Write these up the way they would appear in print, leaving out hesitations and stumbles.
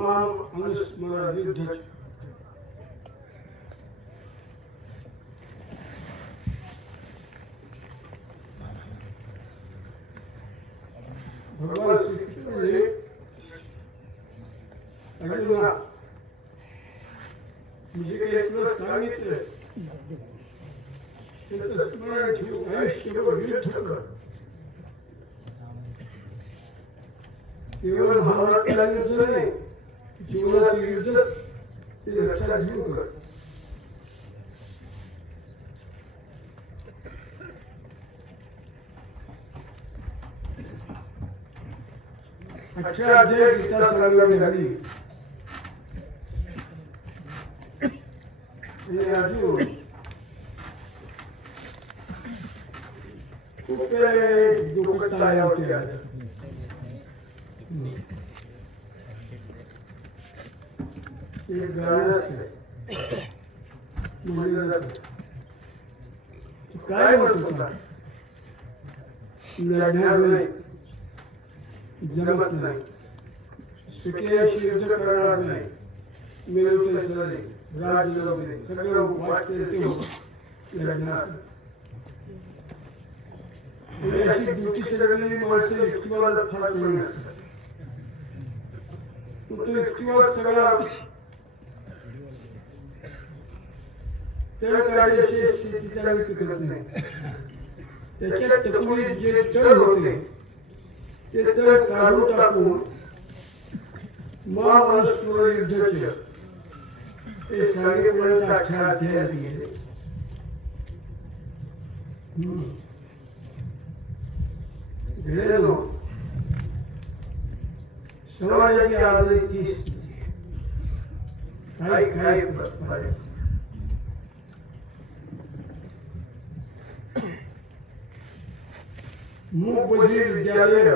Ma'am अनुस्मर युद्ध भगवान श्री कृष्ण ने अर्जुना मुझे काही तुला सांगितलं त्याचं स्मरण ठेव आयुष्यभर युद्ध कर केवळ महाराष्ट्राला युद्ध नाही जीवनाचं युद्ध ते लक्षात घेऊन कर अच्छा अध्याय गीता सांगण्याची हरी आणि अर्जुन खूप दुःखत आया होत्या एक गाणं असतं म्हणलं जातं काय म्हणत होता लढणार नाही जमत नाही सुखी युद्ध करणार नाही मिळवते सगळे राज्य सगळं वाटते ते लढणार अशी दुःखी सगळी माणसं युक्तिवादात फार कमी असतात तो युक्तिवाद सगळा तळ काढल्याशिवाय शेतीचा काही पिकत नाही त्याच्यात तत्त्वीत जे तळ होते ते तळ काढून टाकून महामानुस्मर युद्धाचे ते सांगितलेलं 18 अध्याय दिले गेलेलो समाजाची आजची काय मूक बधिर विद्यालय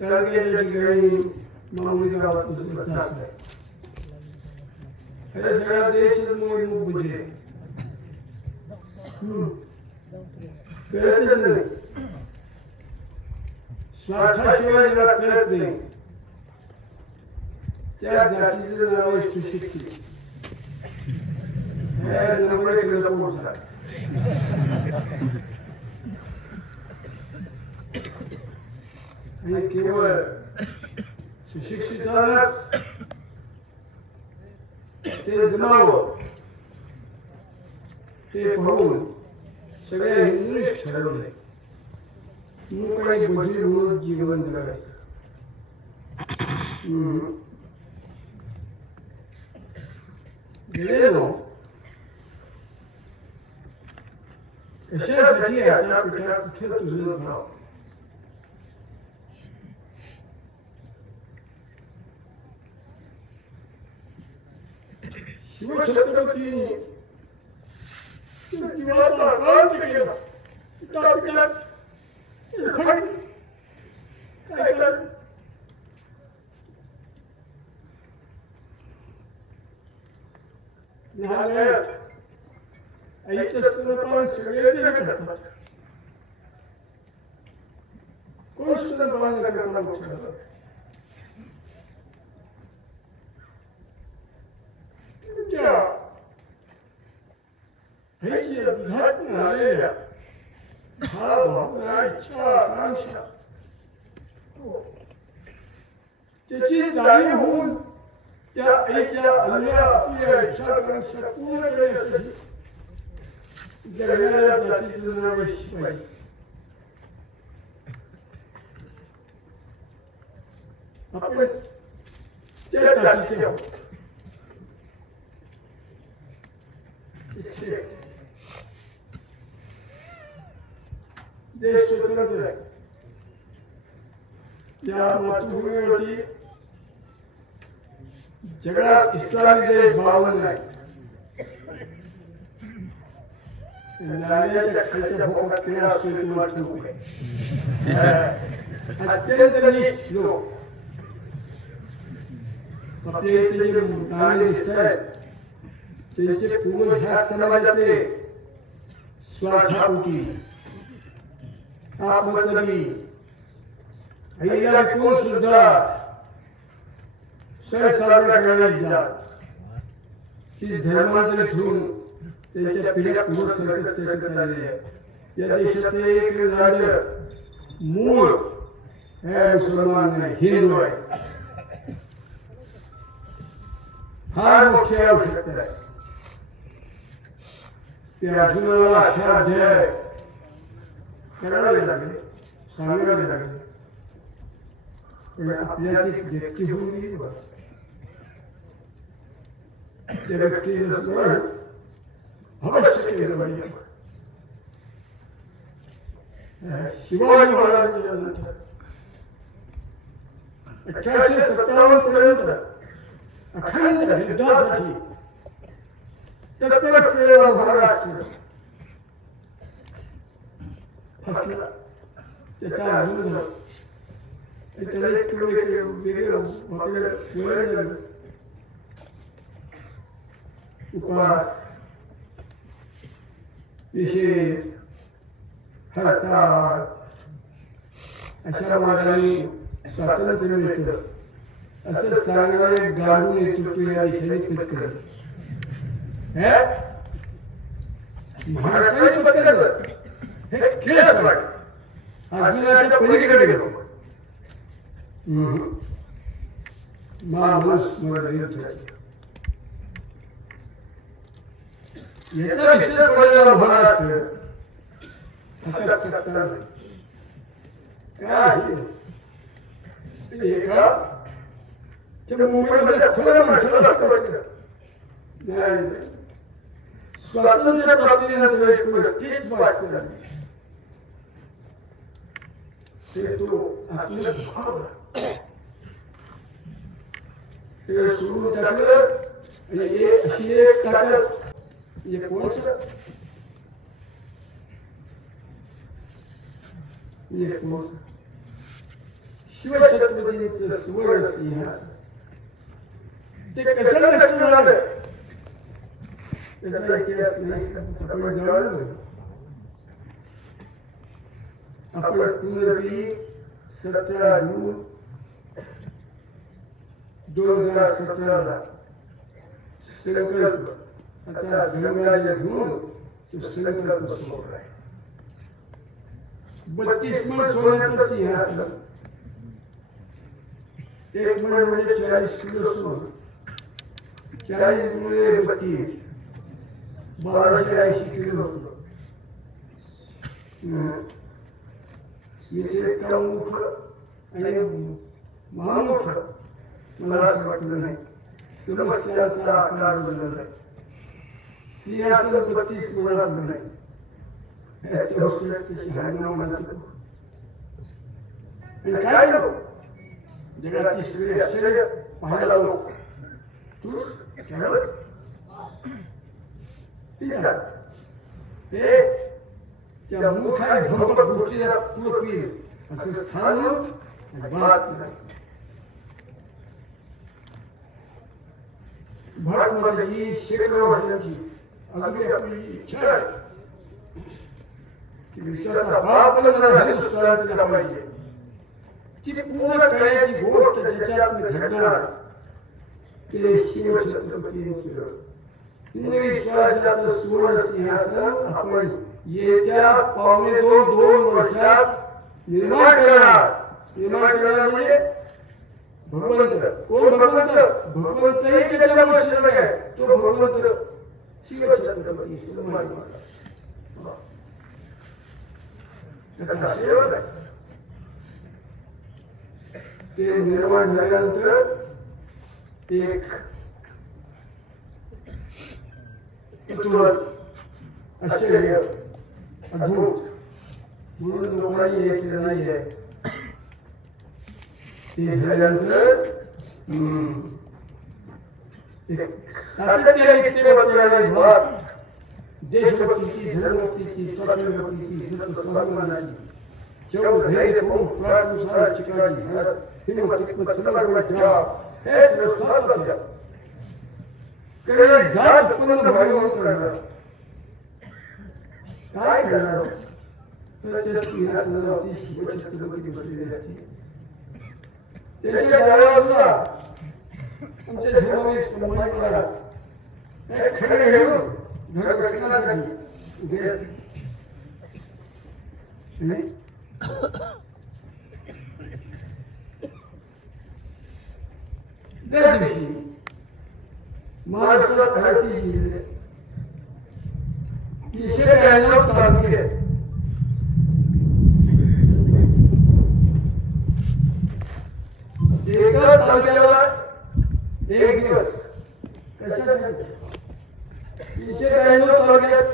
तळगेल्याची गळी मामुली गावात जात हे सगळा देशच मूक बधिर कळतच नाही स्वार्थाशिवाय ज्याला कळत नाही त्या जातीचं नाव आहे सुशिक्षित नंबर 1 ला पोहोचला आणि केवळ सुशिक्षितालाच ते जमावं ते पाहून सगळ्या हिंदूंनीच ठरवले मूक आणि बधिर म्हणून जीवन जगायचं गेलेलो कशासाठी आता कुठे तुझं भाव शिवछत्रपती जीवाचा अकांत केला पिता काय कर न्यायालयात आईचं स्तनपान सगळे ते करतात कोण स्तनपान करताना उठलं तुमच्या आईची अध्यात्म आलेल्या भावना इच्छा आकांक्षा त्याची जाणीव होऊन त्या आईच्या अल्ल्या आपल्या इच्छा आकांक्षा पूर्ण करण्यासाठी जगणाऱ्या जातीचं नाव शिवाय आपण त्या जातीचे आहोत देश स्वतंत्र आहे या मातृभूमीवरती जगात इस्लामी देश 52 आहेत लाल्याच्या खालच्या भोकात किंवा असतो तुम्हाला ठेवू अत्यंत नीच लोक आपल्या इथे जे नाणे दिसत आहेत त्यांचे पूर्ण ह्या समाजातले स्वार्थापोटी आत्मकवी आईला विकून सुद्धा सण साजरा करणारी जात ही धर्मांतरित होऊन त्यांच्या पिढ्या पुढे सरकत आलेली आहे. या देशाचे एक लांड मूळ हे मुसलमान नाही, हिंदू आहे. फार मोठी आवश्यकता आहे. ते अर्जुनाला अशा अध्याय करावे लागेल, सांगावे लागेल. पण आपल्या ती व्यक्ती होऊन गेली बघ. त्या व्यक्तीला स्मरण अवश्य केलं पाहिजे. शिवाजी महाराजांच्या 1857 पर्यंत अखंड युद्धासाठी तत्पर असलेला महाराष्ट्र फसला. त्याचा अर्जुन झाला. त्याला इतकं वेगळं वाटलं. उपास, निषेध, हरताळ अशा मार्गाने स्वातंत्र्य मिळतं असं सांगणारे गाडू नेतृत्व या देशाने पत्करलं. महाराष्ट्राने पत्करलं. हे खेळ अर्जुनाच्या पलीकडे गेलो. माणूस याचा विचार पडलेला महाराष्ट्र मुंबईमध्ये खुल्या माणसाला स्वातंत्र्य प्राप्तीनंतर एक व्यक्तीच वाचला ते तो आत्मभाव ते सोडून टाकलं. आणि अशी एक ताकद शिवछत्रपतींचं सुवर्ण सिंहासन ते कसं नष्ट झालं त्याचा इतिहास नाही आपण जाणून. आपण पुनर्वी 17 जून 2017 संकल्प आता गंगाजल घेऊन तो संकल्प समोर आहे. 32 मण सोन्याचं सिंहासन, 1 मण म्हणजे 40 किलो सोनं, 40 गुणिले 32 1280 किलो. याचे प्रमुख आणि महामुख मला असं वाटलं नाही. समस्यांचा आकार बदलला. सिंहासन 32 मणाचं नाही. काय करू जगात ईश्वरी आश्चर्य पाहायला लोक तू ते त्या मूर्खाने भंपक गोष्टीला पुरतील असं स्थान बात नाही. भारतमातेची शेकडो वर्षांची अगदी आपली इच्छा आहे की विश्वाचा बाप हिंदुस्थानात दिला पाहिजे. ती पूर्ण करण्याची गोष्ट ज्याच्यात घडणार ते शिवछत्रपतींचं हिंदवी स्वराज्याचं सुवर्ण सिंहासन आपण येत्या 2.25 वर्षात निर्माण करणार. निर्माण करणार म्हणजे भगवंत. कोण भगवंत? भगवंतही त्याच्यामुळे शिल्लक आहे. तो भगवंत शिवछत्रपती संभाजी महाराज. ते निर्माण झाल्यानंतर एक कुतूहल आश्चर्य अद्भुत म्हणून लोकांनी यायचं नाही आहे. ते झाल्यानंतर सातत्याने ते बदलणारे भाग देशभक्तीची, धर्मभक्तीची, स्वातंत्र्यभक्तीची, स्वाभिमानाची, शौर्य, धैर्य, पौरुष, पराक्रम, साहस, चिकाटी, हिम्मत, हिकमत, समर्पण, त्याग हे संस्थापत्य काही जात उत्पन्न भावना करणार. काय करणार? तर त्या सिंहासनावरती शिवछत्रपती बसलेले असतील. त्याच्या डाव्या बाजूला आमच्या धर्मावी संभाजी महाराज खडे घेऊन घररक्षणासाठी उभे आहेत. त्या दिवशी महाराष्ट्रात 38 जिल्हे 393 तालुके एका तालुक्याला एक दिवस कशासाठी 393 तालुक्यात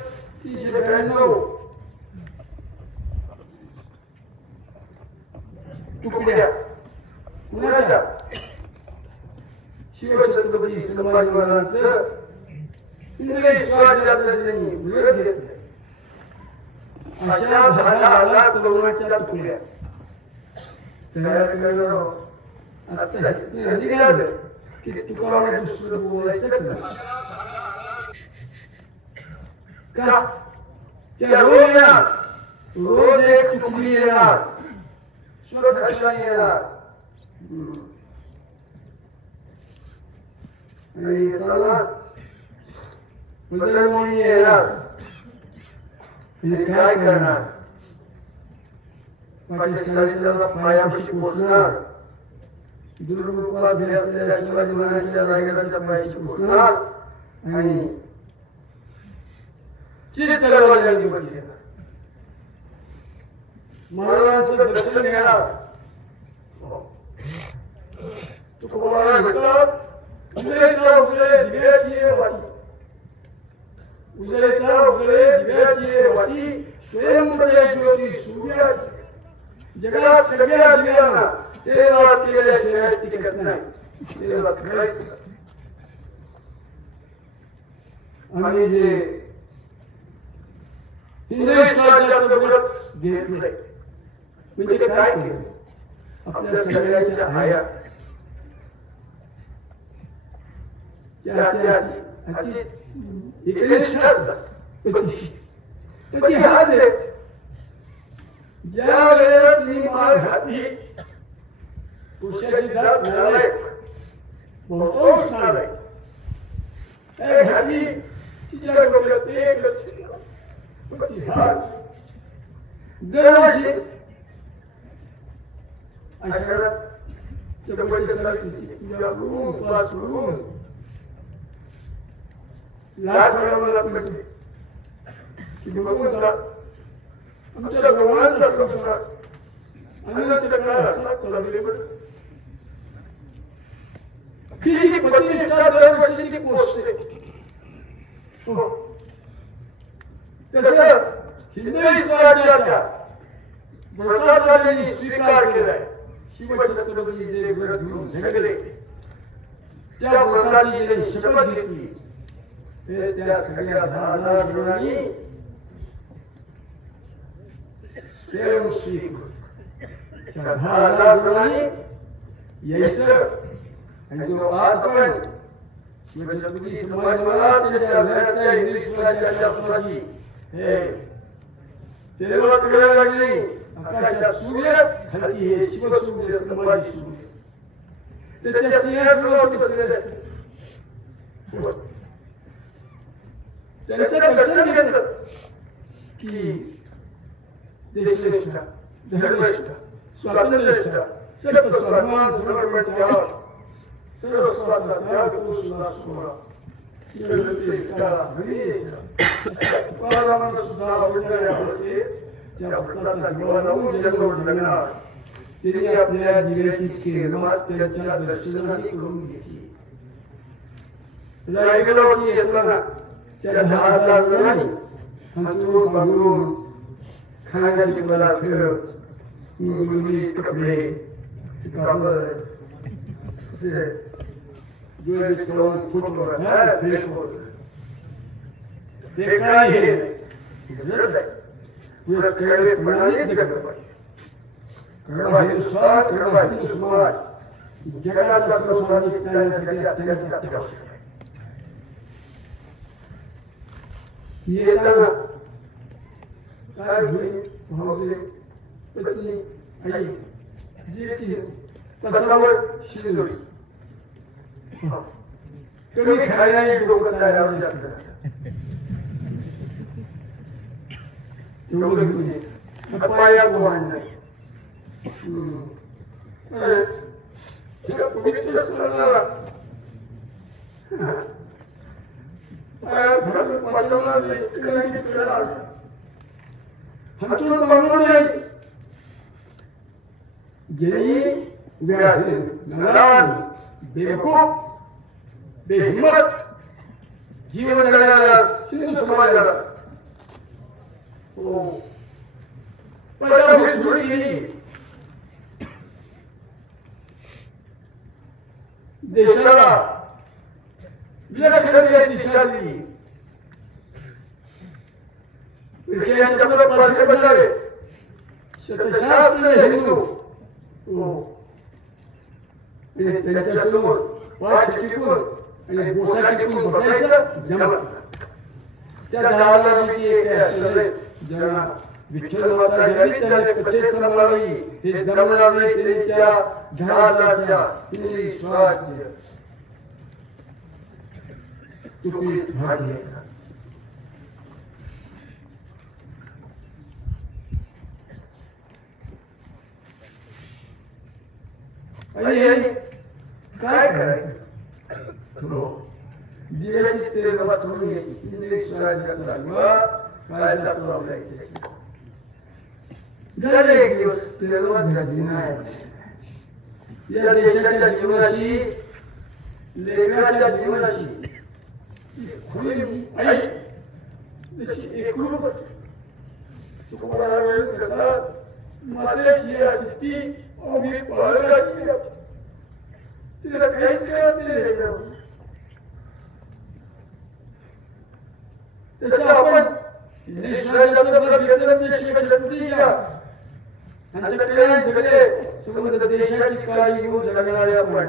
393 तुकड्या कुणाच्या शिवछत्रपती संभाजी महाराजांचं इंग्रज स्वराज्याचा विरोध घेतला. अशा 10,000 तरुणांच्या तुकड्या तयार करणं आता निघालं की तुकाराम दुसरं बोलायचं का? त्या रोज येणार, रोज एक तुकडी येणार, स्वखर्चाने येणार आणि येताना मुसलमानी येणार. काय करणार? पाकिस्तानच्या पायापाशी पोचणार, दुर्रूपात असलेल्या शिवाजी महाराजांच्या रायगडाच्या पायाशी पोचणार आणि चित्तरवाल्यांनी बघितलं महाराजांचं दर्शन घेणार. तुकोबा म्हणतात उजळेचा उजळे दिव्याची वाती, उजळेचा उजळे दिव्याची वाती, स्वयंमते ज्योती सूर्याची. जगात सगळ्या दिव्यांना तेलात केल्याशिवाय टिकत नाही. तेलात करायचं. आम्ही जे हिंदवी स्वराज्याचं व्रत घेतलंय म्हणजे काय केलं? आपल्या सगळ्यांच्या आया एकनिष्ठ असतात. पती हात आहे. ज्या वेळेला तिने माळ घातली पुरुषाची जात नालायक बहुतांश नालायक त्या घातली तिच्या डोक्यात एकच पती हात. दरवर्षी अशा चपळतेला पूजा करून उपवास करून लाख वेळा पडते की बघून जा आमच्या दोघांचा संसार अनंत काळ असाच चालले. ही पतिनिष्ठा दरवर्षीची पोचते. तसं हिंदवी स्वराज्याच्या व्रताचा त्यांनी स्वीकार केलाय. शिवछत्रपती जे व्रत घेऊन झगडले त्या व्रताची ज्यांनी शपथ घेतली त्या सगळ्या 10,000 जणांनी स्वयं स्वीकृत. त्या 10,000 जणांनी यायचं आणि जो आपण शिवछत्रपती संभाजी महाराज त्यांच्या घराच्या हिंदवी स्वराज्याच्या अपराधी हे तेलवत करायला लागली. आकाशात सूर्य खाली हे शिवसूर्य संभाजी सूर्य त्याच्या सिंहासनावर बसलेले असते. त्यांचं दर्शन घेतलं की देशनिष्ठ धर्मनिष्ठ स्वातंत्र्यनिष्ठ सर्व स्वाभिमान समर्पण त्याग सर्व स्वार्थ त्याग तो सुद्धा सोहळा तुकारामांना सुद्धा आवडणाऱ्या अवस्थेत त्या भक्ताचा दिवा लावून जन्म जगणार. त्यांनी आपल्या दिव्याची किरणमात त्यांच्या दर्शनाने करून घेतली. रायगडावरती येताना त्या 10,000 जणांनी अंतरून बांधून खाण्याचे पदार्थ गुळगुळीत कपडे कापड ज्वेलरीज करून फुटवर फेकून ते काय हे गरज आहे. पुढे कडवे प्रणालीच जगलं पाहिजे. कडवा हिंदुस्थान कडवा हिंदू समाज जगाचा संसार चालण्यासाठी अत्यंत आवश्यक आहे. येताना काय होईल भावले पत्नी आई जी ती तसावर शिरली कमी खायला डोकं चालवलं जातं एवढं घेऊन पायात वाढणं तिला पवित्र सणाला पायात घालून पाठवणार नाही तिला हमतून पावलं नाही ज्यांनी नारायण बेवकूफ बेहिम्मत जीवन जगणाऱ्या हिंदू समाजाला पदाभूत सुरू केली देशाला विलक्षण दिशा दिली विजयांच्या पाठे बनले शतशास्त्र हिंदू त्यांच्या समोर पाठ टिकून आणि बोसा टिकून बसायचं जमत त्या दावाला ज्यांना विठ्ठल माता ज्यांनी त्याने कथे सांभाळली हे जमणार नाही त्यांनी त्या जहाजाच्या हिंदी स्वराज्य तुपी भाग्य आणि काय करायचं दिव्याची तेल सोडून हिंदी स्वराज्याचा काय जातो झाले एक दिवस तेलवत झाली नाही या देशाच्या जीवनाशी लेकराच्या जीवनाशी खुली आई जशी एकरूप सुकुमार करतात मातेची चित्ती अवघी बाळकाची तिला काहीच कळत नाही तसं आपण शक्तीच्या अंतःकरणात सगळे देशाची काळजी घेऊन जगणारे आपण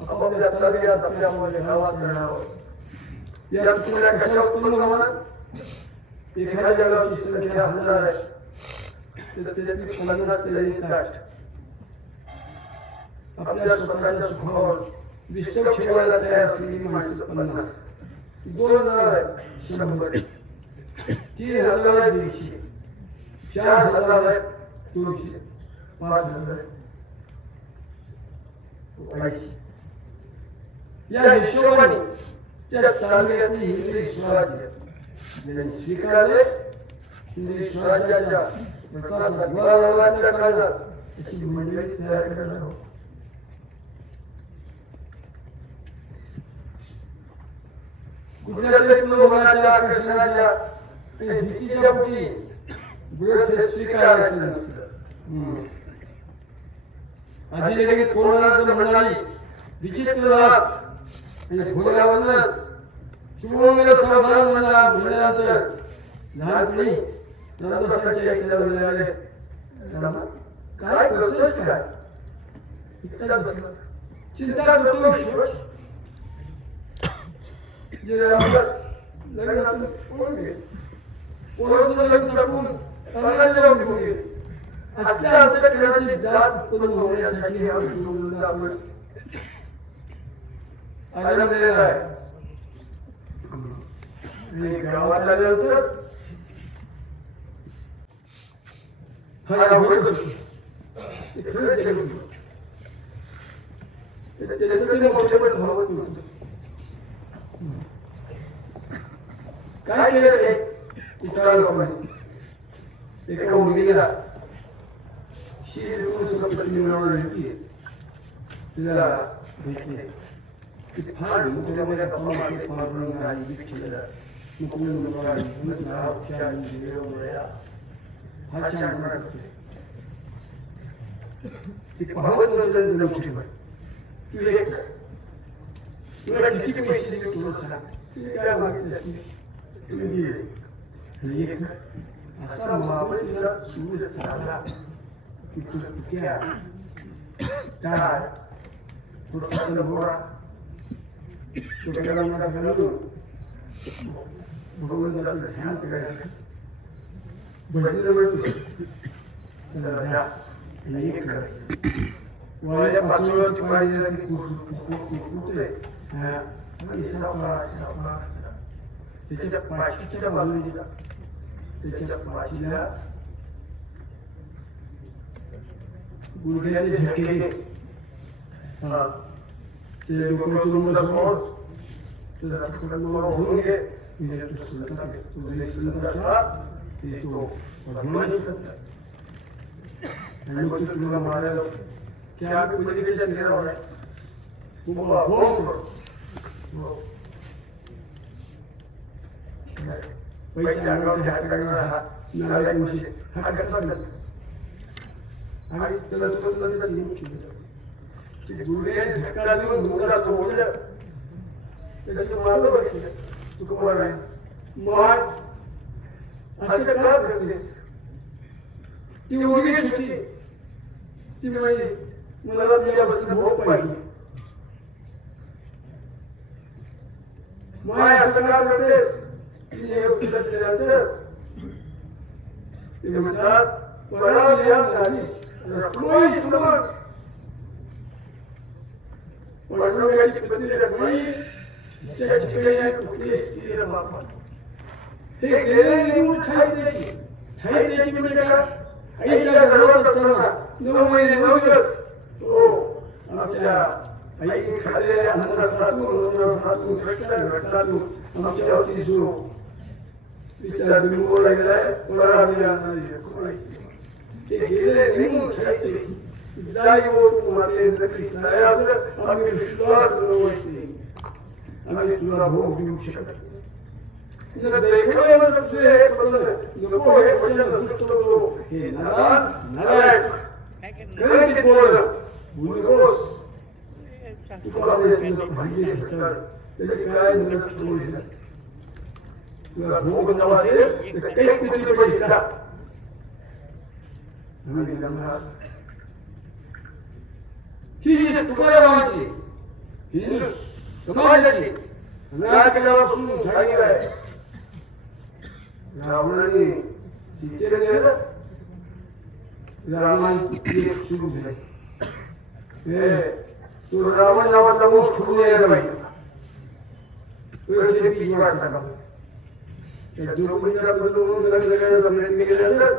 आपापल्या तालुक्यात आपल्या गावात राहावं या तुला कशा उत्पन्न होणार एखाद्या गावाची संख्या 1000 आहे तर त्याची 50 ते 60 आपल्या स्वतःच्या सुखावर विस्तव ठेवायला तयार असलेली माणसं 50 2000 100 3000 150 4000 200 5000 या हिशोबाने त्या तालुक्यातली हिंदी स्वराज्य ज्यांनी स्वीकारले हिंदी स्वराज्याच्या प्रकारात द्वाराच्या काळात अशी मंडळी तयार करणार आहोत कुठल्यातरी कुलभोगाच्या आकर्षणाच्या आणि भीतीच्या पोटी गोठ स्वीकारायचं नसतं आधी लगेच कोणाला म्हणाली विचित्र आणि भोगावरच चिमून सावधान म्हणल्यानंतर लहानपणी रामदासांच्या इथे मिळाले काय करतोस काय चिंता करतोय जे रामदास लग्नातून पळून गेले पोराचं लग्न टाकून चांगल्या जाऊन घेऊन गेले असल्या अंतःकरणाची जात उत्पन्न होण्यासाठी हा विष्णू आपण आलेला आहे आणि गावात आल्यानंतर हा होईल खरंच जगून त्याचं ते मोठे पण भावत नव्हतं काय केलं ते इतक्या लोकांनी एका मुलगीला संपत्ती मिळवली तिला भेटली ती फार मोठ्या फार विठ्ठल फार छान म्हणत ती पाहत नव्हती तू एक तुला किती पैसे दिले तुला सांग तू काय मागितलं तुम्ही दिले एक असा मावळीला सूर चालला की तू क्या काय पुढचा बोरा तो गेला घालून भगवंताचं ध्यान करायचं भजन एक वाया पाचवरती पाहिजे कुठे आणि त्याच्या पाठीच्या बाजूला त्याच्या पाठीला गुडघ्याचे झटके ते डोक्यातून धरून घे आणि मग तुला मारायला क्या पलीकडच्या तीरावर आहे उभा होऊन पैसे अंगावरती हात टाकणार नारायण विषयी हा कसा आणि त्याला गुडघे धक्का देऊन मुलगा सोडलं त्याचं माझं बघितलं तू कुमार आहे मग असं का करतेस ती उडीच होती ती म्हणजे मला तुझ्यापासून भोग पाहिजे माय असं का करतेस ते म्हणतात परावियास झाली रखमाई सुमन पांडुरंगाची पत्नी रखमाई हिच्या चिकळीने कुठली स्त्री बापा हे गेले निघून ठाई म्हणजे काय आईच्या गर्भात असताना 9 महिने 9 दिवस तो आमच्या आई खाल्लेल्या अन्नासातून रक्तातून आमच्यावरती जो विचार बिंबवला गेलाय ते गेले निघून ठाईचे जाईवो तू माते नक्की असं आम्ही विश्वास नव्हते आम्ही तुला भोग देऊ शकत देखणे सबसे हे पतन नको हे वचन दुष्ट लोक हे नारायण गणित बोलणं बोलगोस तुका भांडे भेटणार त्याची काय नष्ट होईल तुला भोग नवा असेल तर काही किती पडली का आम्ही गंगा ही तुकारामांची हिंदू समाजाची अनादिकालापासून झाली आहे रावणाने सीतेला नेलं रावणाची सुरू झाली तो रावण नावाचा वंश खुडून यायला पाहिजे तो शेती वाट टाका त्या द्रौपदीला बदलून लग्न करायचा प्रयत्न केल्यानंतर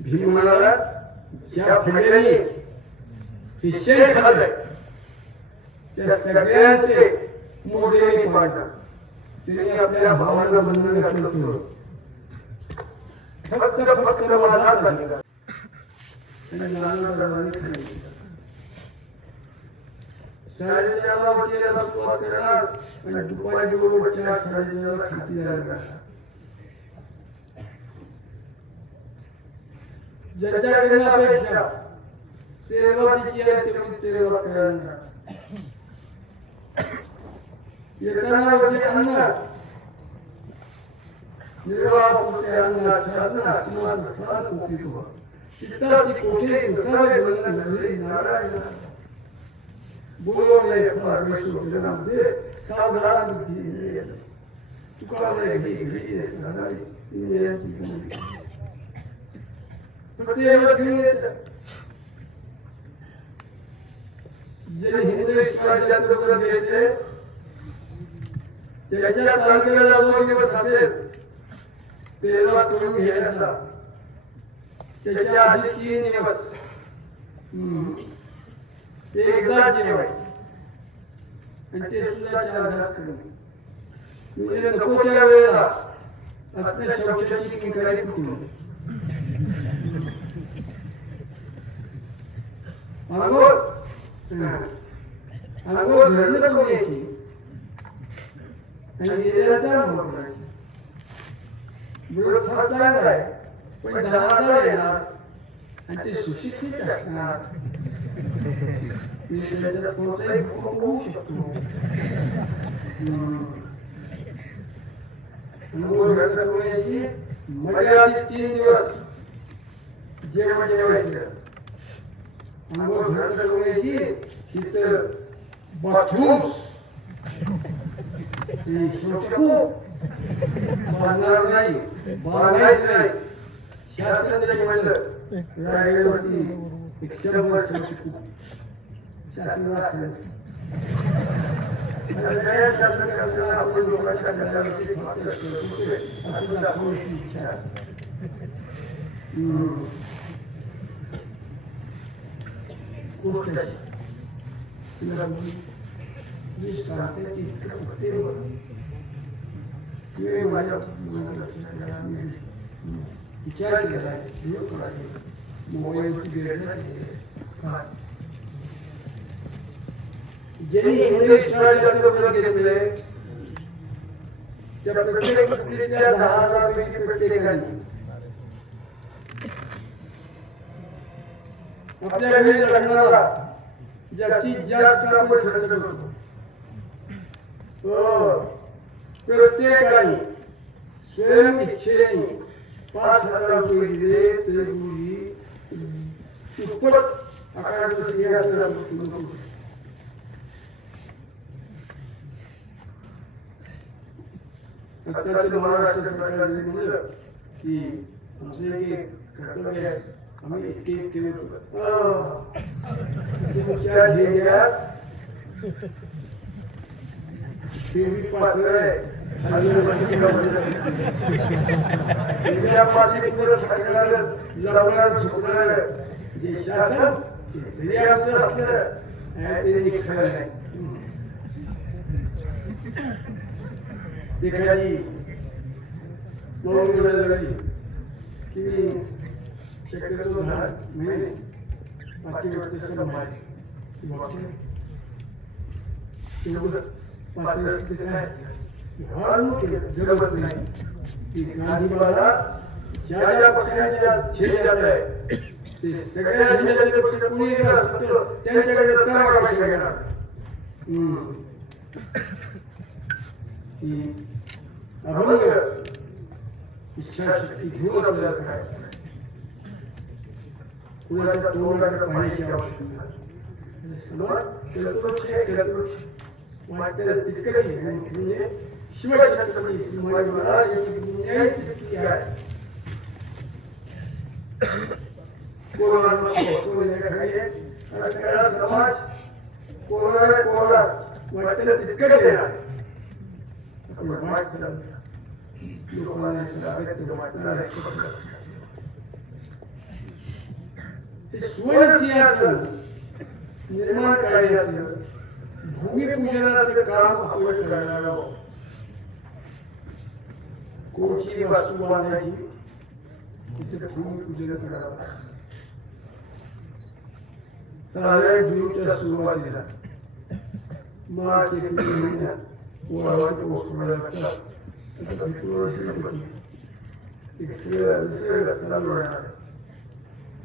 भीम म्हणाला ज्या फडल्याने हे शेण खाल्लंय त्या सगळ्यांचे मोडे मी पाडणार तिने आपल्या भावांना बंधन घातलं होतं फक्त माझा हात निघाला आणि नानाला खाली साडेचारला सुरुवात करणार आणि दुपारी बरोबर 4-4:30 खाती जायला ज्याच्याकडे अपेक्षा तेरवातीची आहे तेवढी तेरवा करणार येताना म्हणजे अन्न निर्वापुरते अन्न छादना सीमात स्थान कुपितो चित्ताची कोठे कुसावे बोलणं नव्हे नारायण बोलो नाही परमेश्वर जगामध्ये सावधान बुद्धी तुकाने घडी सदाई इंद्रियाची गुणी प्रत्येक घेऊन जे हिंदू स्वराज्यात लोक द्यायचे त्याच्या तालुक्याला 2 दिवस असेल तेव्हा करून घ्यायचा त्याच्या आधी 3 दिवस एकदा जेवायचं आणि ते सुद्धा 4 तास करून म्हणजे नको त्या वेळेला आपल्या शौचाची किंकाळी फुटली अंघोळ घरनं करून यायची आणि निरंतर मोकळायची मुलं फार चांगलं आहे पण 10,000 येणार आणि ते सुशिक्षित असणार त्याच्यात कोणताही भूकंप होऊ शकतो अंघोळ घरनं करून यायची मर्यादित 3 दिवस जेवण जेवायचं अंघोळ घरनं करून यायची तिथं बाथरूम्स बांधणार नाही बांधायचं नाही शासनाने म्हणलं रायगडवरती 100 शासनाला आपण लोकांच्या कल्याणाची असं दाखवण्याची इच्छा गोष्ट तिला मी सांगते की ते माझ्या विचार केला मोबाईलची गरज ज्यांनी इंग्लिश घेतले त्या प्रत्येक मुलीच्या 10,000 पैकी प्रत्येकाने आपल्या घरी लग्नाला जास्तीत जास्त आपण खर्च करतो प्रत्येकाने स्वयं इच्छेने 5,000 रुपये दिले तरी मुली दुप्पट आकाराचं स्त्रिया आत्ताचे महाराष्ट्र सरकारने म्हणलं की आमचं एक कर्तव्य आहे आम्ही इतके विचार हे घ्या 23 पासर आहे जे शासन जरी आमचं असलं ते खरं नाही एखादी नोकरी झाली की मी शक्यतो 10 महिने पाचशे वर्ष जगत नाही की गांधीबाला ज्या ज्या पक्षांच्या छेद जात आहे ते सगळ्या जिल्ह्यातले पक्ष कोणी त्यांच्याकडे तमाशा घेणार अभंग इच्छाशक्ती घेऊन आपल्याला काय कुणाच्या तोंडाकडे पाहण्याची आवश्यकता म्हणजे शिवछत्रपती शिवाजी महाराज यांची न्यायची शक्ती आहे समाज कोरोना वाटतं तितकं केलं सुवर्णसिंहासन निर्माण करण्याचं भूमिपूजनाचं काम आपण करणार आहोत कोणची वास्तू बांधायची तिथे भूमिपूजन करावं साऱ्या जूनच्या सुरुवातीला मार्च एप्रिल महिन्यात पोळावाचे पोस्टमध्ये लागतात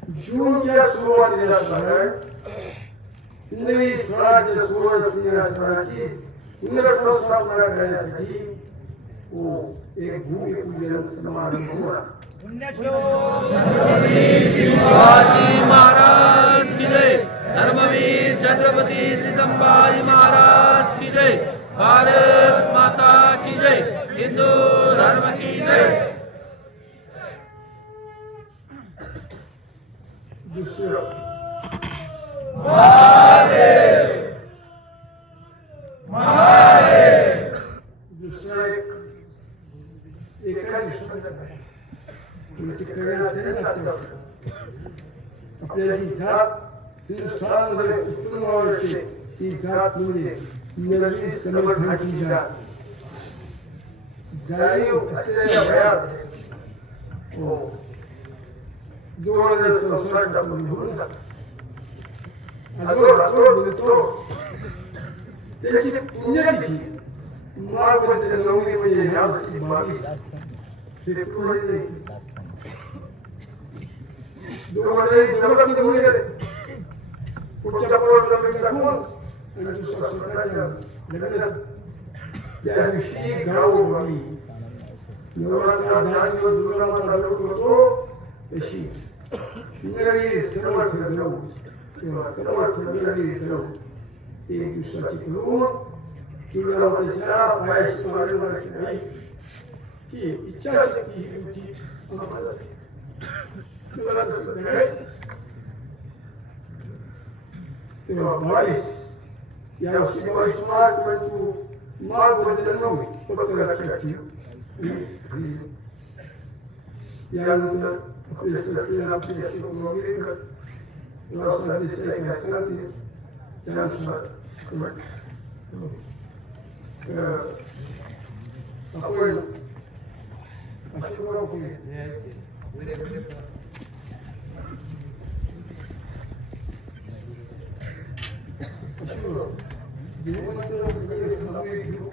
जूनच्या सुरुवातीला साधारण हिंदवी स्वराज्य सुवर्ण सिंहासनाची पुनर्स्थापना करण्यासाठी एक भूमिपूजन समारंभ होणार शिवाजी महाराज की जय धर्मवीर छत्रपती श्री संभाजी महाराज की जय भारत माता की जय हिंदू धर्म की जय दुसरं दुसरा एका आपल्या जी जात हिंदुस्थानमध्ये उत्पन्न आवडते ती जात म्हणजे नवीन समर्थांची जात जाणीव असलेल्या वयात जोराने संसार टाकून निघून जातात त्यांची पुण्यतिथी माघ नवमी म्हणजे यावर्षी 22 फेब्रुवारी 2000 निघून गेले पुढच्या पोळाला टाकून आणि दुसऱ्या स्वतःच्या लग्नात त्या दिवशी गावोगावी नवरात्र 10 दिवस दुर्गाला चालू करतो तशी नवीन समर्थ जाऊ किंवा समर्थ नवीन जाऊ एक दिवसाची करून तुला त्याच्या पायाशी मारण्याची नाही की इच्छाशक्ती ही होती तुला 22 यावर्षी 22 मार्च, परंतु मार्च बद्दल नव्हे, फक्त लक्षात ठेव. यानंतर आपले सचिव आपले अशोक वगैरेकर रावसाहेब देसाई काय सांगतील त्यानुसार आपण अशोकराव फुले देवमंत्र सगळे सामूहिक घेऊ.